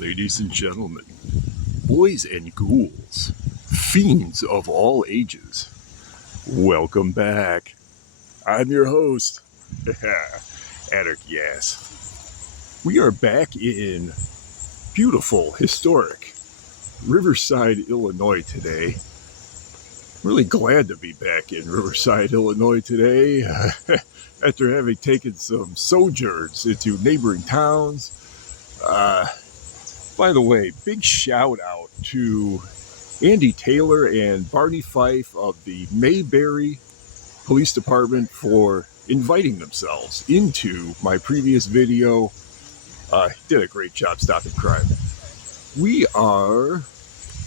Ladies and gentlemen, boys and ghouls, fiends of all ages, welcome back. I'm your host, Anarchy Ass. We are back in beautiful, historic Riverside, Illinois today. Really glad to be back in Riverside, Illinois today after having taken some sojourns into neighboring towns. By the way, big shout out to Andy Taylor and Barney Fife of the Mayberry Police Department for inviting themselves into my previous video. Did a great job stopping crime. We are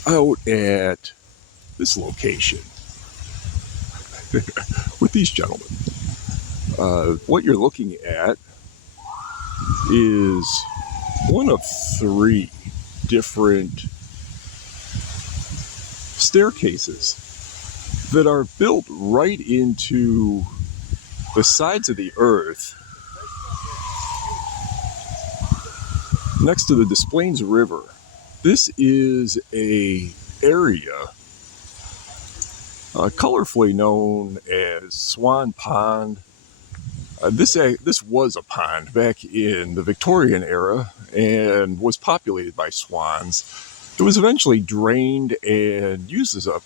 out at this location with these gentlemen. What you're looking at is one of three different staircases that are built right into the sides of the earth next to the Des Plaines River. This is a area colorfully known as Swan Pond. This was a pond back in the Victorian era and was populated by swans. It was eventually drained and used as a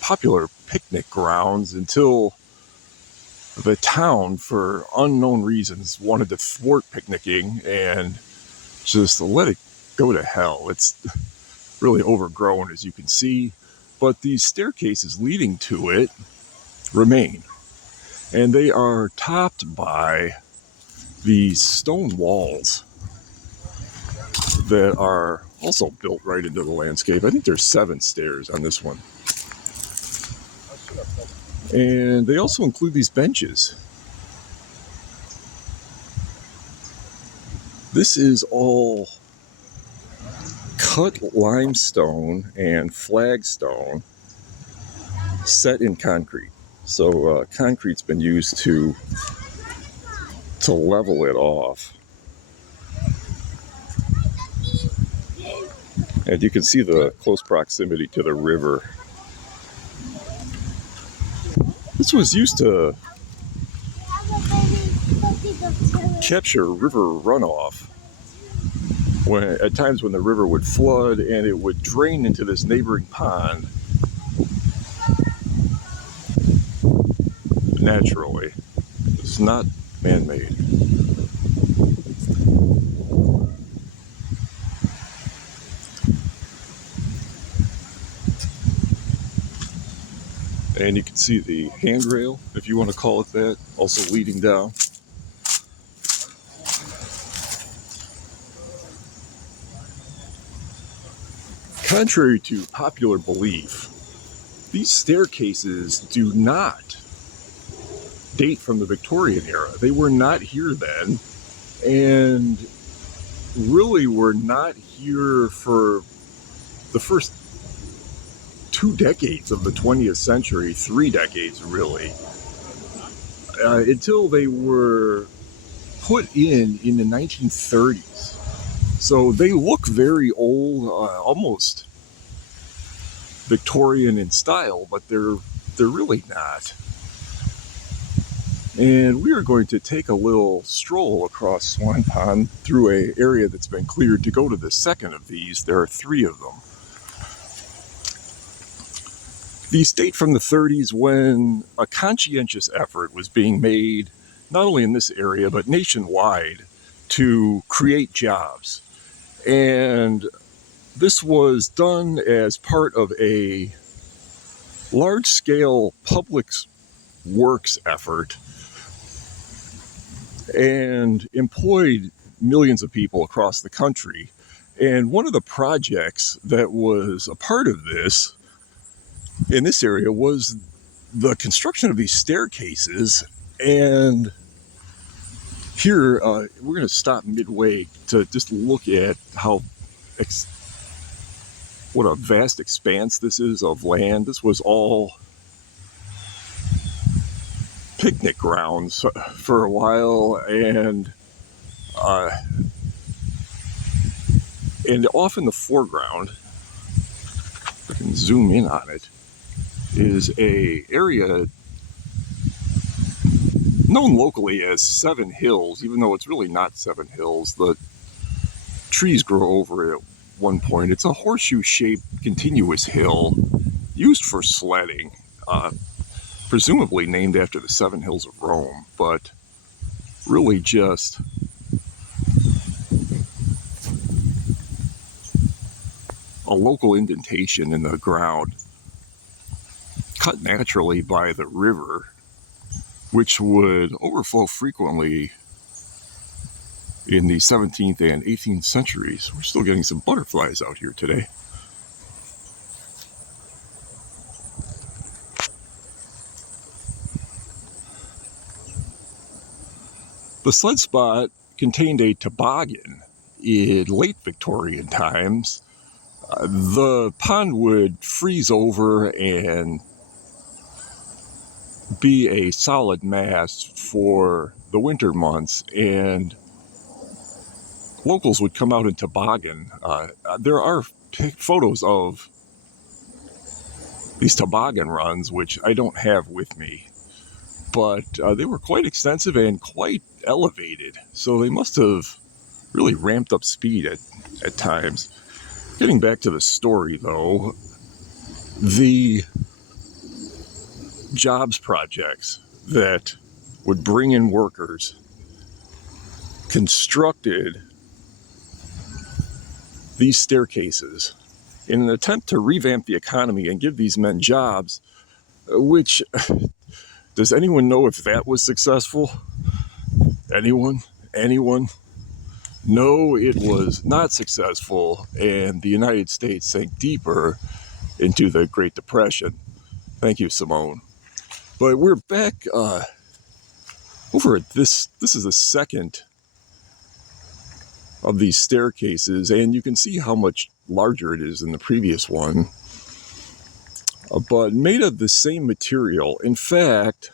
popular picnic grounds until the town, for unknown reasons, wanted to thwart picnicking and just let it go to hell. It's really overgrown, as you can see, but these staircases leading to it remain. And they are topped by these stone walls that are also built right into the landscape. I think there's 7 stairs on this one. And they also include these benches. This is all cut limestone and flagstone set in concrete. So concrete's been used to level it off. And you can see the close proximity to the river. This was used to capture river runoff at times when the river would flood and it would drain into this neighboring pond naturally. It's not man-made. And you can see the handrail, if you want to call it that, also leading down. Contrary to popular belief, these staircases do not date from the Victorian era. They were not here then, and really were not here for the first 2 decades of the 20th century, 3 decades really, until they were put in the 1930s. So they look very old, almost Victorian in style, but they're really not. And we are going to take a little stroll across Swan Pond through an area that's been cleared to go to the second of these. There are 3 of them. These date from the 30s when a conscientious effort was being made, not only in this area, but nationwide, to create jobs. And this was done as part of a large-scale public works effort and employed millions of people across the country. And one of the projects that was a part of this in this area was the construction of these staircases. And here we're going to stop midway to just look at how what a vast expanse this is of land. This was all picnic grounds for a while, and And off in the foreground, I can zoom in on it, is a area known locally as Seven Hills, even though it's really not Seven Hills. The trees grow over it at one point. It's a horseshoe-shaped continuous hill used for sledding, presumably named after the Seven Hills of Rome, but really just a local indentation in the ground cut naturally by the river, which would overflow frequently in the 17th and 18th centuries. We're still getting some butterflies out here today. The sled spot contained a toboggan in late Victorian times. The pond would freeze over and be a solid mass for the winter months, and locals would come out in toboggan. There are photos of these toboggan runs, which I don't have with me, but they were quite extensive and quite elevated, so they must have really ramped up speed at times. Getting back to the story, though, the jobs projects that would bring in workers constructed these staircases in an attempt to revamp the economy and give these men jobs, which, does anyone know if that was successful? Anyone? No, it was not successful, and the United States sank deeper into the Great Depression. Thank you, Simone. But we're back over at this. This is the second of these staircases, and you can see how much larger it is than the previous one, but made of the same material. In fact,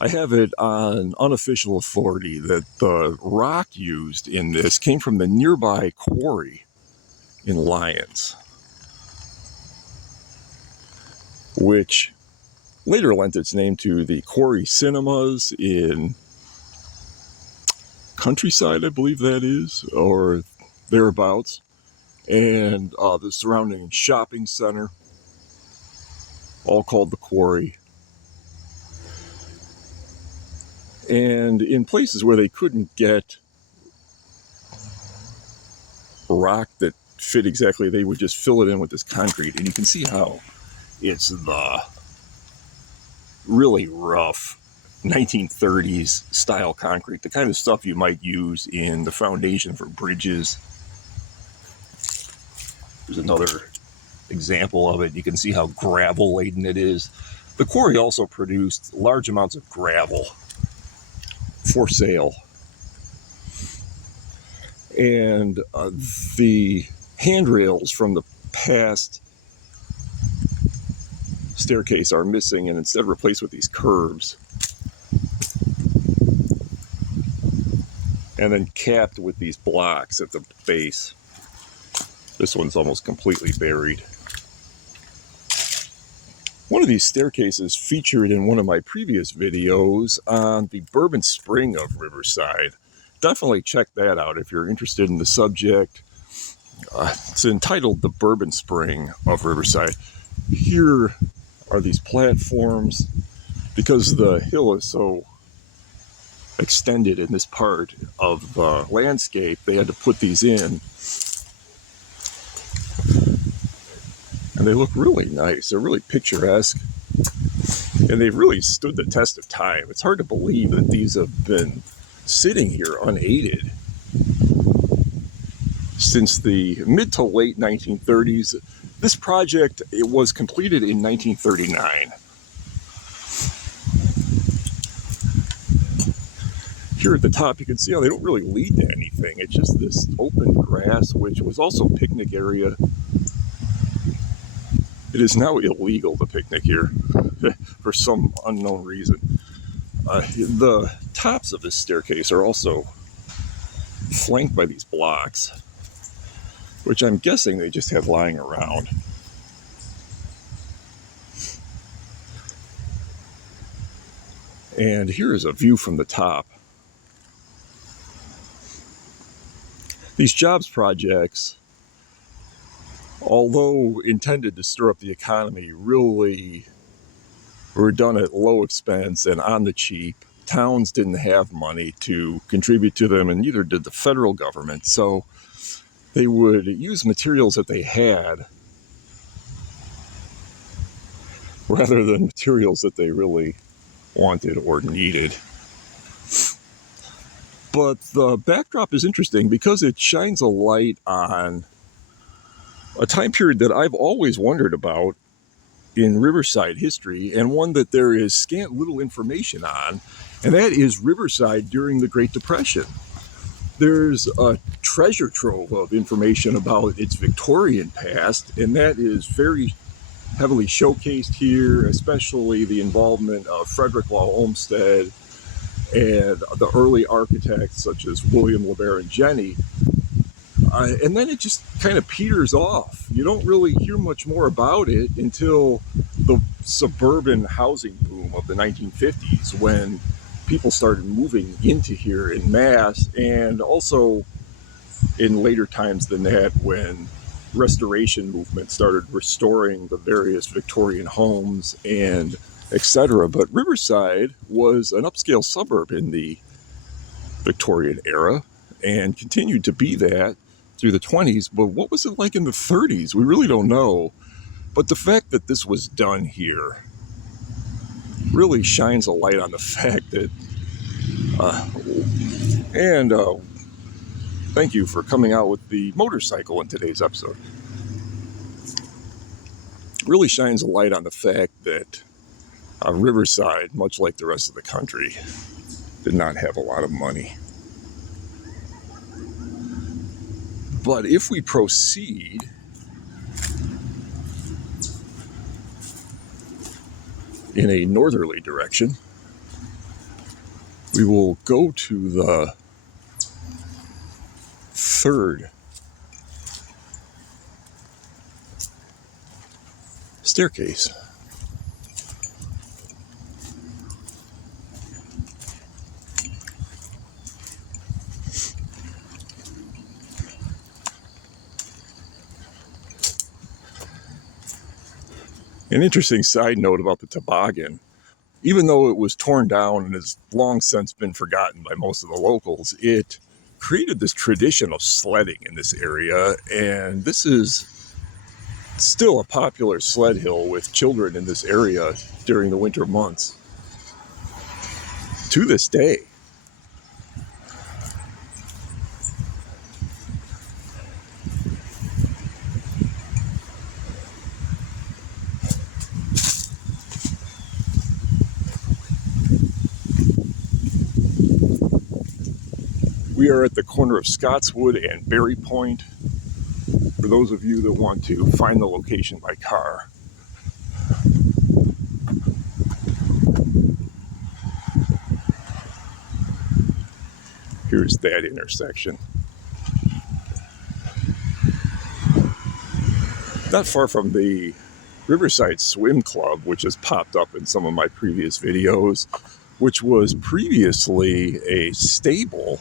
I have it on unofficial authority that the rock used in this came from the nearby quarry in Lyons, which later lent its name to the Quarry Cinemas in Countryside, I believe that is, or thereabouts, and the surrounding shopping center, all called the Quarry. And in places where they couldn't get rock that fit exactly, they would just fill it in with this concrete. And you can see how it's the really rough 1930s style concrete, the kind of stuff you might use in the foundation for bridges. There's another example of it. You can see how gravel laden it is. The quarry also produced large amounts of gravel for sale. And the handrails from the past staircase are missing, and instead replaced with these curves, and then capped with these blocks at the base. This one's almost completely buried. One of these staircases featured in one of my previous videos on the Bourbon Spring of Riverside. Definitely check that out if you're interested in the subject. It's entitled The Bourbon Spring of Riverside. Here are these platforms. Because the hill is so extended in this part of the landscape, they had to put these in. And they look really nice. They're really picturesque. And they've really stood the test of time. It's hard to believe that these have been sitting here unaided since the mid to late 1930s. This project, it was completed in 1939. Here at the top, you can see how they don't really lead to anything. It's just this open grass, which was also a picnic area. It is now illegal to picnic here for some unknown reason. The tops of this staircase are also flanked by these blocks. which I'm guessing they just had lying around. And here is a view from the top. These jobs projects, although intended to stir up the economy, really were done at low expense and on the cheap. Towns didn't have money to contribute to them, and neither did the federal government. So they would use materials that they had rather than materials that they really wanted or needed. But the backdrop is interesting because it shines a light on a time period that I've always wondered about in Riverside history, and one that there is scant little information on, and that is Riverside during the Great Depression. There's a treasure trove of information about its Victorian past, and that is very heavily showcased here, especially the involvement of Frederick Law Olmsted and the early architects such as William LeBaron Jenney. And then it just kind of peters off. You don't really hear much more about it until the suburban housing boom of the 1950s, when people started moving into here in mass, and also in later times than that, when restoration movements started restoring the various Victorian homes and etc. But Riverside was an upscale suburb in the Victorian era and continued to be that through the 20s. But what was it like in the 30s? We really don't know. But the fact that this was done here really shines a light on the fact that thank you for coming out with the motorcycle in today's episode. Really shines a light on the fact that Riverside, much like the rest of the country, did not have a lot of money. But if we proceed in a northerly direction, we will go to the third staircase. An interesting side note about the toboggan: even though it was torn down and has long since been forgotten by most of the locals, it created this tradition of sledding in this area, and this is still a popular sled hill with children in this area during the winter months to this day. We are at the corner of Scottswood and Berry Point, for those of you that want to find the location by car. Here's that intersection. Not far from the Riverside Swim Club, which has popped up in some of my previous videos, which was previously a stable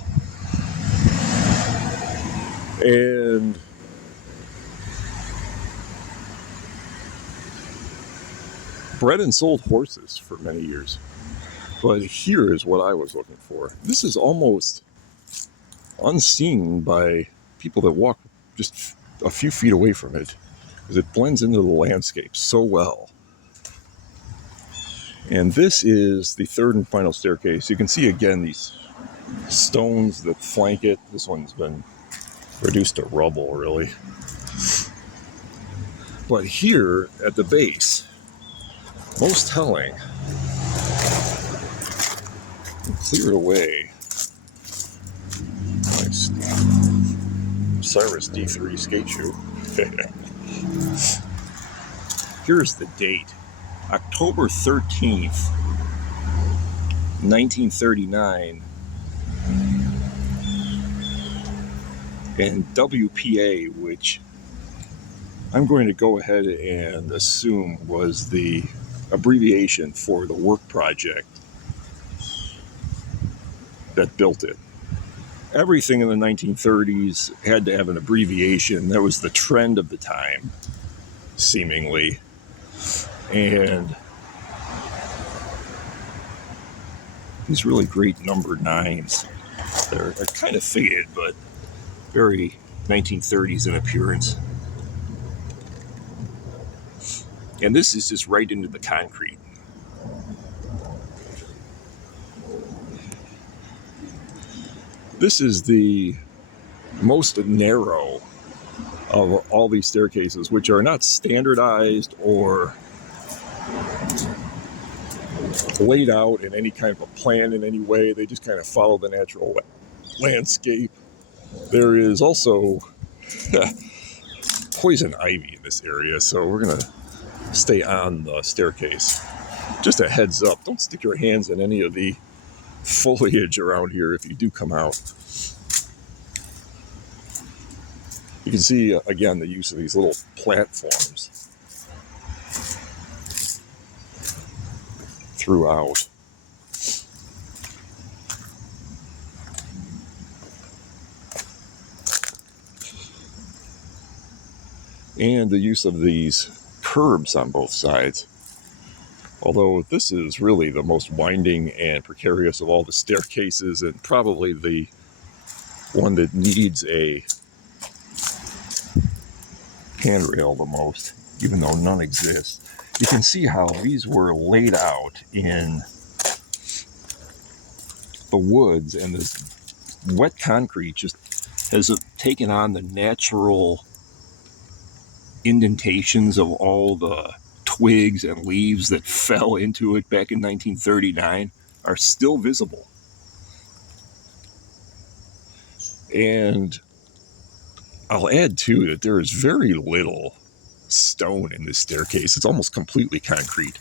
and bred and sold horses for many years. But here is what I was looking for. This is almost unseen by people that walk just a few feet away from it, because it blends into the landscape so well. And this is the third and final staircase. You can see again these stones that flank it. This one's been reduced to rubble, really. But here at the base, most telling, clear it away. Nice Cyrus D3 skate shoe. Here's the date, October 13th, 1939. and WPA, which I'm going to go ahead and assume was the abbreviation for the work project that built it. Everything in the 1930s had to have an abbreviation. That was the trend of the time, seemingly. And these really great number 9s. They're kind of faded, but very 1930s in appearance. And this is just right into the concrete. This is the most narrow of all these staircases, which are not standardized or laid out in any kind of a plan in any way. They just kind of follow the natural landscape. There is also poison ivy in this area, so we're going to stay on the staircase. Just a heads up, don't stick your hands in any of the foliage around here if you do come out. You can see, again, the use of these little platforms throughout. And the use of these curbs on both sides. Although this is really the most winding and precarious of all the staircases, and probably the one that needs a handrail the most, even though none exist. You can see how these were laid out in the woods, and this wet concrete just has taken on the natural indentations of all the twigs and leaves that fell into it back in 1939 are still visible. And I'll add too that there is very little stone in this staircase. It's almost completely concrete.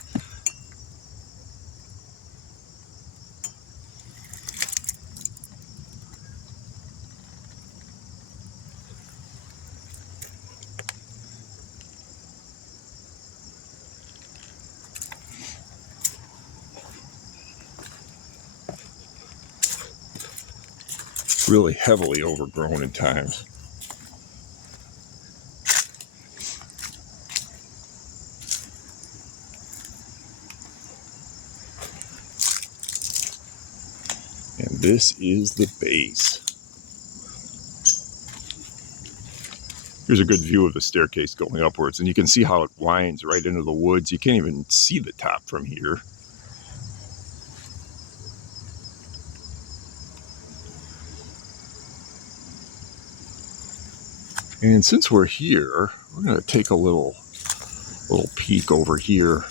Really heavily overgrown at times. And this is the base. Here's a good view of the staircase going upwards, and you can see how it winds right into the woods. You can't even see the top from here. And since we're here, we're going to take a little peek over here.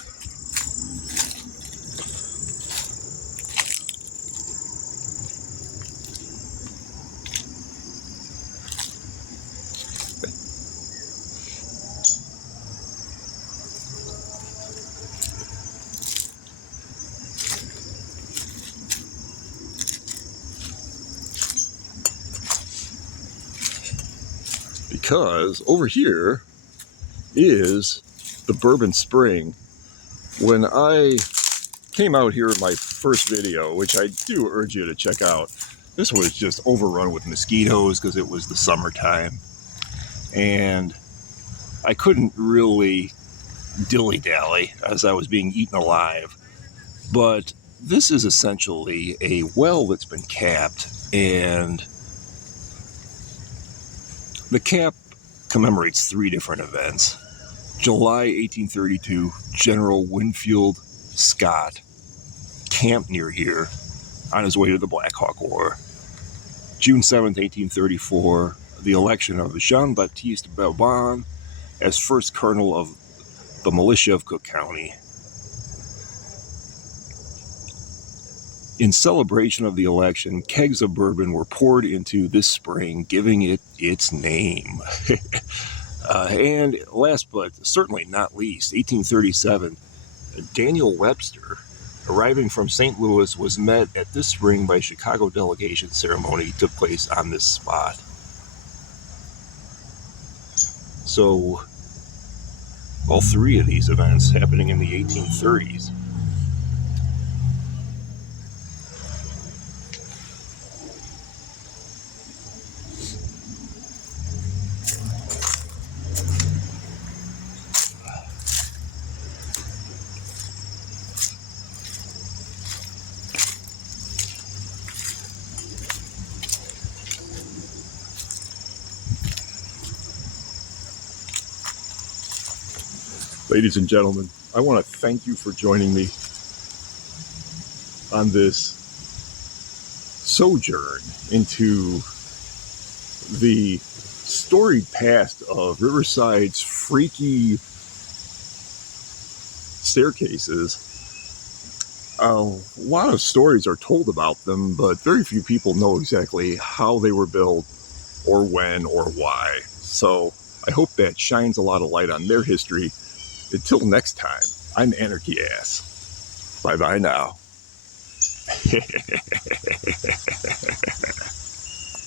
Because over here is the Bourbon Spring. When I came out here in my first video, which I do urge you to check out, this was just overrun with mosquitoes because it was the summertime. And I couldn't really dilly-dally as I was being eaten alive. But this is essentially a well that's been capped, and the cap commemorates 3 different events. July 1832, General Winfield Scott camped near here on his way to the Black Hawk War. June 7th, 1834, the election of Jean-Baptiste Bourbon as first colonel of the militia of Cook County. In celebration of the election, kegs of bourbon were poured into this spring, giving it its name. And last but certainly not least, 1837, Daniel Webster, arriving from St. Louis, was met at this spring by Chicago delegation ceremony took place on this spot. So all three of these events happening in the 1830s. Ladies and gentlemen, I want to thank you for joining me on this sojourn into the storied past of Riverside's freaky staircases. A lot of stories are told about them, but very few people know exactly how they were built or when or why. So I hope that shines a lot of light on their history. Until next time, I'm Anarchy Ass. Bye bye now.